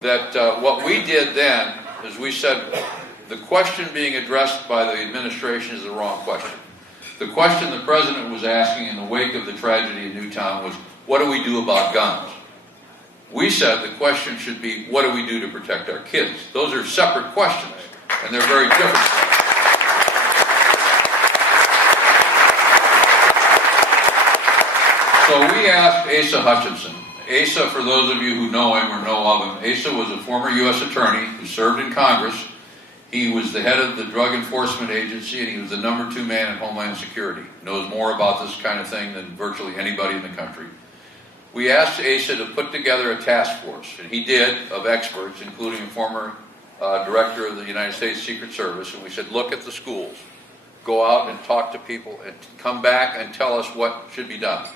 that what we did then is we said the question being addressed by the administration is the wrong question. The question the president was asking in the wake of the tragedy in Newtown was, what do we do about guns? We said the question should be, what do we do to protect our kids? Those are separate questions, and they're very different. So we asked Asa Hutchinson. Asa, for those of you who know him or know of him, Asa was a former U.S. attorney who served in Congress. He was the head of the Drug Enforcement Agency, and he was the #2 man in Homeland Security. Knows more about this kind of thing than virtually anybody in the country. We asked Asa to put together a task force, and he did, of experts, including a former director of the United States Secret Service, and we said, look at the schools. Go out and talk to people and come back and tell us what should be done.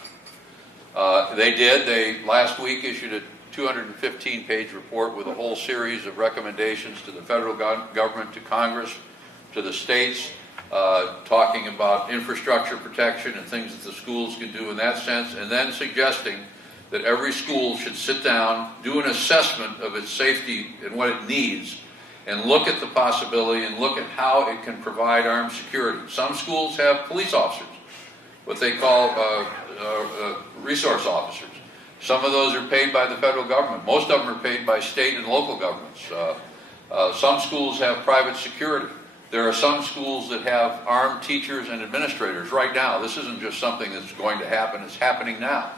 They did. They last week issued a 215-page report with a whole series of recommendations to the federal government, to Congress, to the states, talking about infrastructure protection and things that the schools can do in that sense, and then suggesting that every school should sit down, do an assessment of its safety and what it needs, and look at the possibility and look at how it can provide armed security. Some schools have police officers, what they call resource officers. Some of those are paid by the federal government. Most of them are paid by state and local governments. Some schools have private security. There are some schools that have armed teachers and administrators right now. This isn't just something that's going to happen, it's happening now.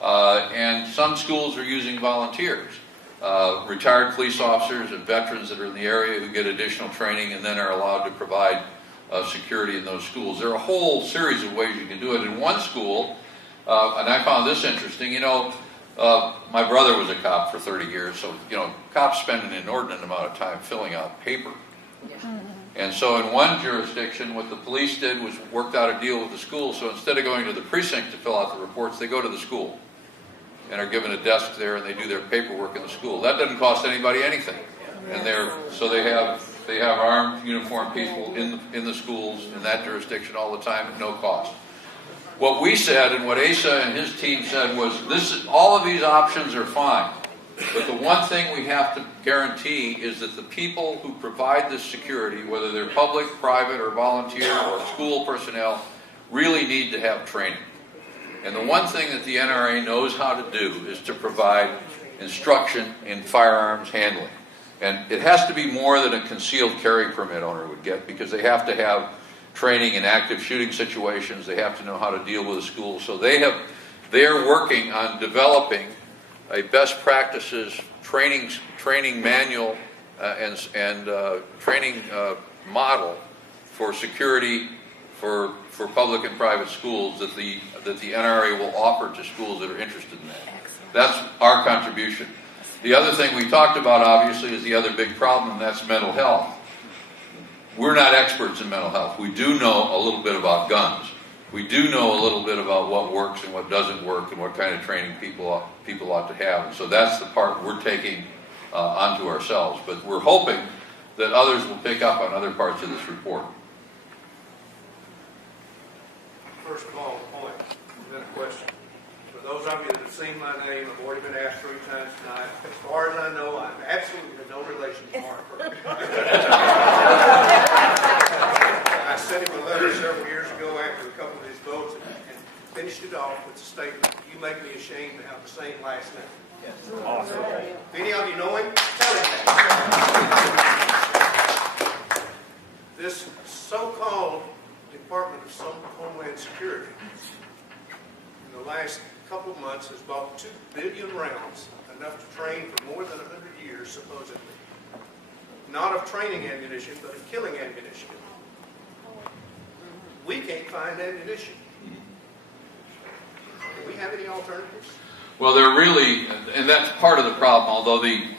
And some schools are using volunteers, retired police officers and veterans that are in the area who get additional training and then are allowed to provide security in those schools. There are a whole series of ways you can do it. In one school, and I found this interesting, you know, my brother was a cop for 30 years, so, you know, cops spend an inordinate amount of time filling out paper. Yeah. And so in one jurisdiction, what the police did was worked out a deal with the school, so instead of going to the precinct to fill out the reports, they go to the school and are given a desk there and they do their paperwork in the school. That doesn't cost anybody anything. And they have armed, uniformed people in the schools in that jurisdiction all the time at no cost. What we said and what Asa and his team said was, all of these options are fine, but the one thing we have to guarantee is that the people who provide this security, whether they're public, private, or volunteer, or school personnel, really need to have training. And the one thing that the NRA knows how to do is to provide instruction in firearms handling. And it has to be more than a concealed carry permit owner would get, because they have to have training in active shooting situations. They have to know how to deal with a school. So they're working on developing a best practices training manual and training model for security for public and private schools that the NRA will offer to schools that are interested in that. Excellent. That's our contribution. The other thing we talked about, obviously, is the other big problem, and that's mental health. We're not experts in mental health. We do know a little bit about guns. We do know a little bit about what works and what doesn't work and what kind of training people ought to have. And so that's the part we're taking onto ourselves. But we're hoping that others will pick up on other parts of this report. First of all, a point, and then a question. For those of you that have seen my name, I've already been asked 3 times tonight. As far as I know, I'm absolutely no relation to Mark. I sent him a letter several years ago after a couple of his votes and finished it off with the statement, you make me ashamed to have the same last name. Yes. Awesome. If any of you know him, tell him that. This so-called Department of Homeland Security in the last couple of months has bought 2 billion rounds, enough to train for more than 100 years, supposedly. Not of training ammunition, but of killing ammunition. We can't find ammunition. Do we have any alternatives? Well, they're really, and that's part of the problem. Although the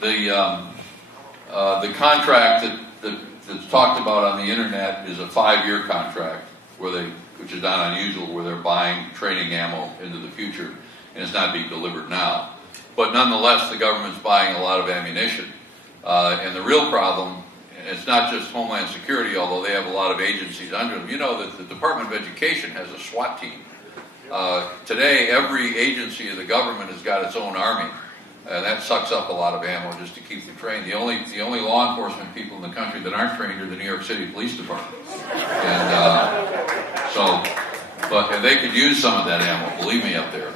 contract that's talked about on the internet is a 5-year contract, which is not unusual, where they're buying training ammo into the future, and it's not being delivered now. But nonetheless, the government's buying a lot of ammunition. And the real problem, it's not just Homeland Security, although they have a lot of agencies under them. You know that the Department of Education has a SWAT team. Today, every agency of the government has got its own army. And that sucks up a lot of ammo just to keep them trained. The only law enforcement people in the country that aren't trained are the New York City Police Department. And they could use some of that ammo, believe me, up there.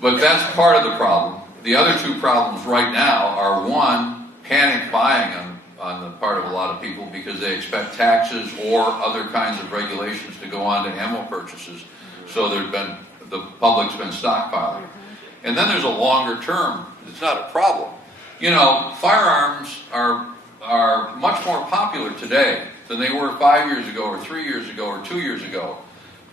But that's part of the problem. The other two problems right now are, one, panic buying on the part of a lot of people because they expect taxes or other kinds of regulations to go on to ammo purchases. So the public's been stockpiling. And then there's a longer term. It's not a problem. You know, firearms are much more popular today than they were 5 years ago or 3 years ago or 2 years ago.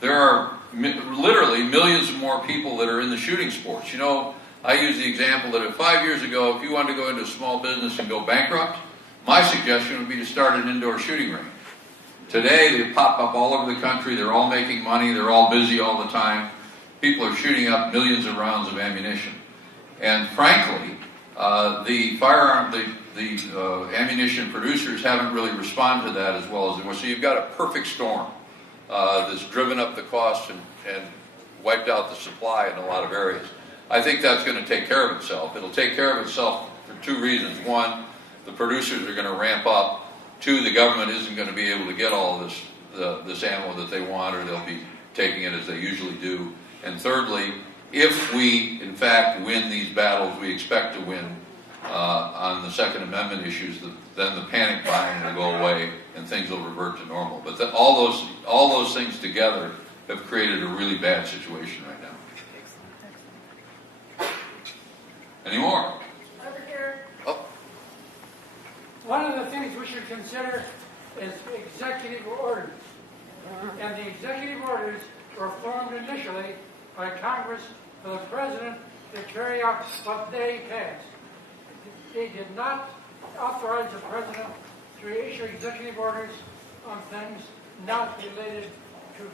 There are literally millions more people that are in the shooting sports. You know, I use the example that if 5 years ago, if you wanted to go into a small business and go bankrupt, my suggestion would be to start an indoor shooting range. Today, they pop up all over the country. They're all making money. They're all busy all the time. People are shooting up millions of rounds of ammunition. And frankly, the ammunition producers haven't really responded to that as well as they were. So you've got a perfect storm that's driven up the costs and wiped out the supply in a lot of areas. I think that's going to take care of itself. It'll take care of itself for two reasons. One, the producers are going to ramp up. Two, the government isn't going to be able to get all of this ammo that they want, or they'll be taking it as they usually do. And thirdly, if we, in fact, win these battles we expect to win on the Second Amendment issues, then the panic buying will go away and things will revert to normal. But all those things together have created a really bad situation right now. Any more? Over here. Oh. One of the things we should consider is executive orders. And the executive orders were formed initially by Congress for the President to carry out what they passed. They did not authorize the President to issue executive orders on things not related to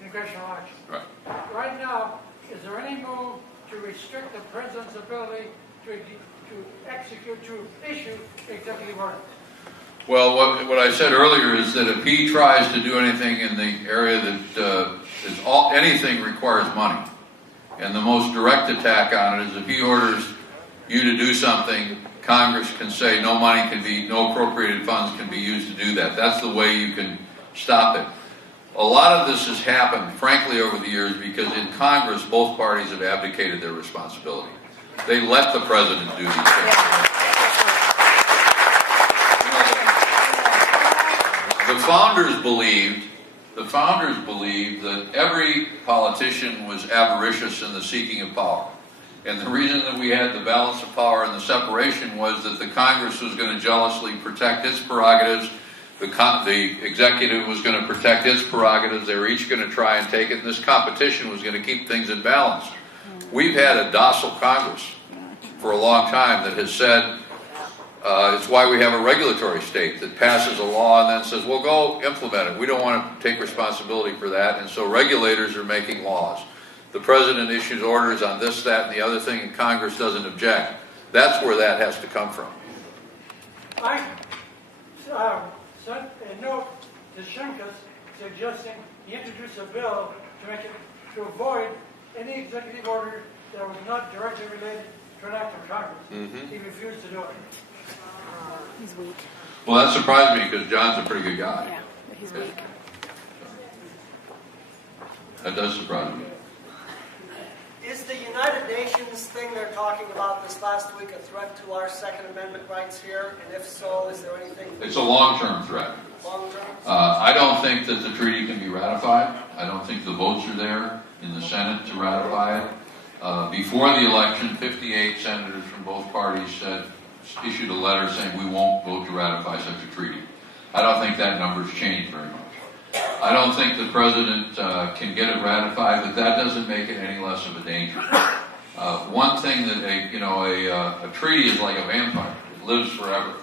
congressional action. Right. Right now, is there any move to restrict the President's ability to issue executive orders? Well, what I said earlier is that if he tries to do anything in the area that anything requires money, and the most direct attack on it is if he orders you to do something, Congress can say no appropriated funds can be used to do that. That's the way you can stop it. A lot of this has happened, frankly, over the years because in Congress, both parties have abdicated their responsibility. They let the President do these things. The founders believed that every politician was avaricious in the seeking of power. And the reason that we had the balance of power and the separation was that the Congress was going to jealously protect its prerogatives. The executive was going to protect its prerogatives. They were each going to try and take it. And this competition was going to keep things in balance. We've had a docile Congress for a long time that has said, it's why we have a regulatory state that passes a law and then says, well, go implement it. We don't want to take responsibility for that. And so regulators are making laws. The President issues orders on this, that, and the other thing, and Congress doesn't object. That's where that has to come from. I sent a note to Shimkus suggesting he introduce a bill to avoid any executive order that was not directly related to an act of Congress. Mm-hmm. He refused to do it. He's weak. Well, that surprised me because John's a pretty good guy. Yeah, but he's weak. That does surprise me. Is the United Nations thing they're talking about this last week a threat to our Second Amendment rights here? And if so, is there anything? It's a long-term threat. Long-term? I don't think that the treaty can be ratified. I don't think the votes are there in the Senate to ratify it. Before the election, 58 senators from both parties issued a letter saying we won't vote to ratify such a treaty. I don't think that number's changed very much. I don't think the President can get it ratified, but that doesn't make it any less of a danger. One thing that a treaty is like a vampire. It lives forever.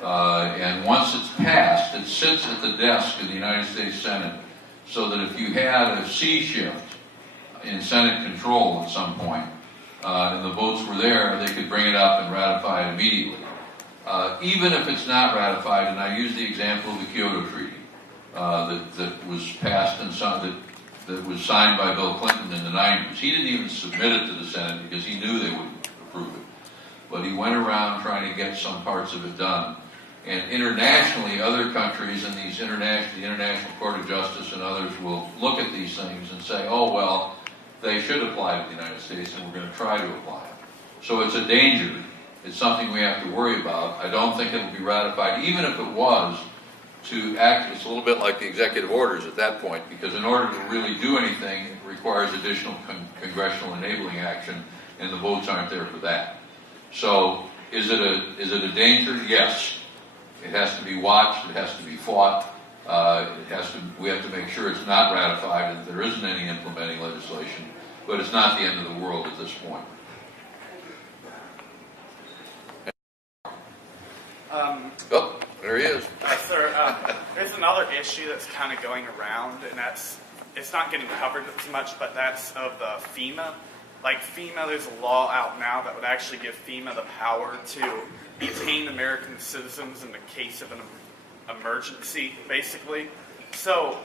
And once it's passed, it sits at the desk of the United States Senate so that if you had a sea shift in Senate control at some point, and the votes were there, they could bring it up and ratify it immediately. Even if it's not ratified, and I use the example of the Kyoto Treaty that was passed and that was signed by Bill Clinton in the 90s. He didn't even submit it to the Senate because he knew they wouldn't approve it. but he went around trying to get some parts of it done. And internationally, other countries and the International Court of Justice and others will look at these things and say, oh, well, they should apply to the United States, and we're going to try to apply it. So it's a danger. It's something we have to worry about. I don't think it'll be ratified, even if it was to act. It's a little bit like the executive orders at that point, because in order to really do anything, it requires additional congressional enabling action, and the votes aren't there for that. So is it a danger? Yes. It has to be watched. It has to be fought. We have to make sure it's not ratified and there isn't any implementing legislation. But it's not the end of the world at this point. Oh, there he is. Sir, there's another issue that's kind of going around, and it's not getting covered as much, but that's of the FEMA. Like FEMA, there's a law out now that would actually give FEMA the power to detain American citizens in the case of an emergency, basically. So,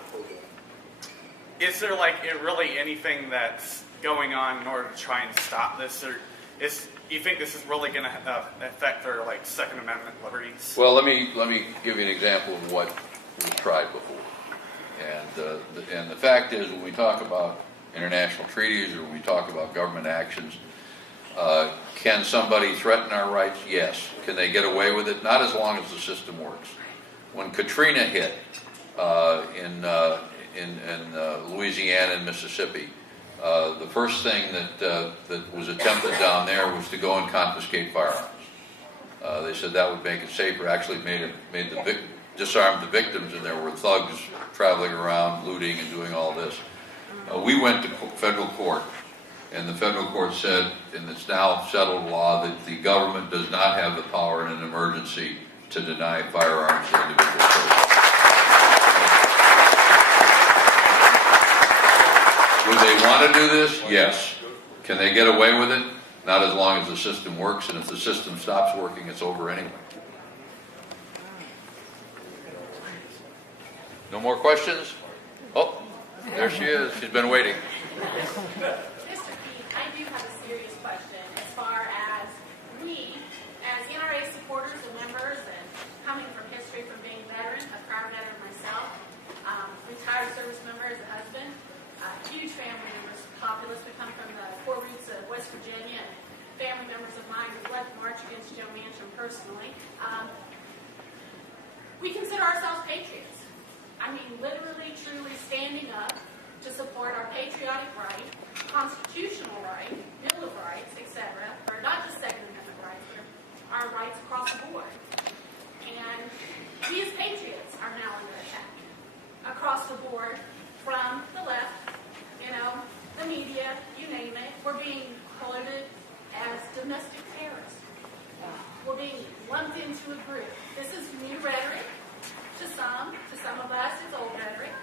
is there really anything that's going on in order to try and stop this, or you think this is really going to affect their Second Amendment liberties? Well, let me give you an example of what was tried before. And the fact is, when we talk about international treaties or when we talk about government actions, can somebody threaten our rights? Yes. Can they get away with it? Not as long as the system works. When Katrina hit in Louisiana and Mississippi, the first thing that was attempted down there was to go and confiscate firearms. They said that would make it safer. Actually, disarmed the victims, and there were thugs traveling around, looting and doing all this. We went to federal court, and the federal court said, and it's now settled law, that the government does not have the power in an emergency to deny firearms to individual persons. Would they want to do this? Yes. Can they get away with it? Not as long as the system works, and if the system stops working, it's over anyway. No more questions? Oh, there she is. She's been waiting. Mr. Keene, I do have a serious question as far as we, as NRA supporters and members, and coming from history from being veteran, a prior veteran myself, retired service member as a husband, huge family members, populace. We come from the core roots of West Virginia, and family members of mine who led the march against Joe Manchin personally. We consider ourselves patriots. I mean, literally, truly standing up to support our patriotic right, constitutional right, Bill of Rights, etc., or not just Second Amendment rights, but our rights across the board. And we as patriots are now under attack across the board, from the left, the media, you name it. We're being quoted as domestic terrorists. We're being lumped into a group. This is new rhetoric. To some of us, it's old rhetoric,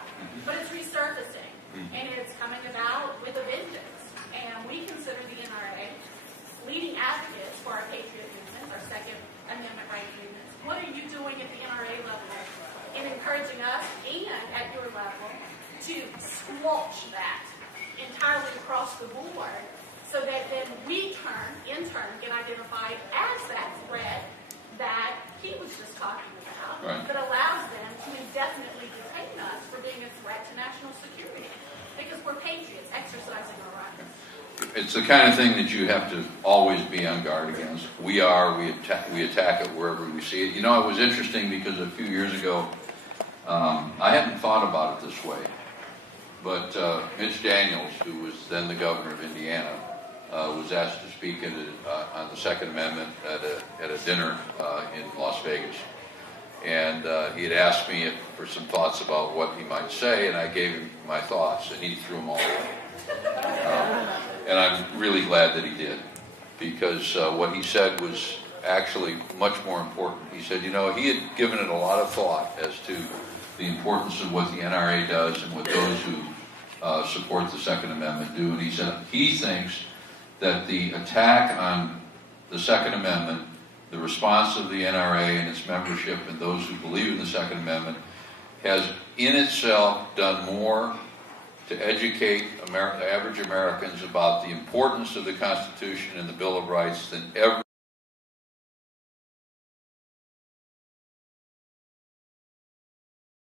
but it's resurfacing, and it's coming about with a vengeance. And we consider the NRA leading advocates for our patriot movements, our Second Amendment right movements. What are you doing at the NRA level in encouraging us and at your level to squelch that entirely across the board, so that then we in turn, get identified as that threat that he was just talking about, right, that allows them to indefinitely detain us for being a threat to national security, because we're patriots exercising our rights. It's the kind of thing that you have to always be on guard against. We attack it wherever we see it. It was interesting because a few years ago, I hadn't thought about it this way, but Mitch Daniels, who was then the governor of Indiana, was asked to speak on the Second Amendment at a dinner in Las Vegas. And he had asked me for some thoughts about what he might say, and I gave him my thoughts, and he threw them all away. And I'm really glad that he did, because what he said was actually much more important. He said, he had given it a lot of thought as to the importance of what the NRA does and what those who support the Second Amendment do. And he said he thinks that the attack on the Second Amendment, the response of the NRA and its membership and those who believe in the Second Amendment, has in itself done more to educate average Americans about the importance of the Constitution and the Bill of Rights than ever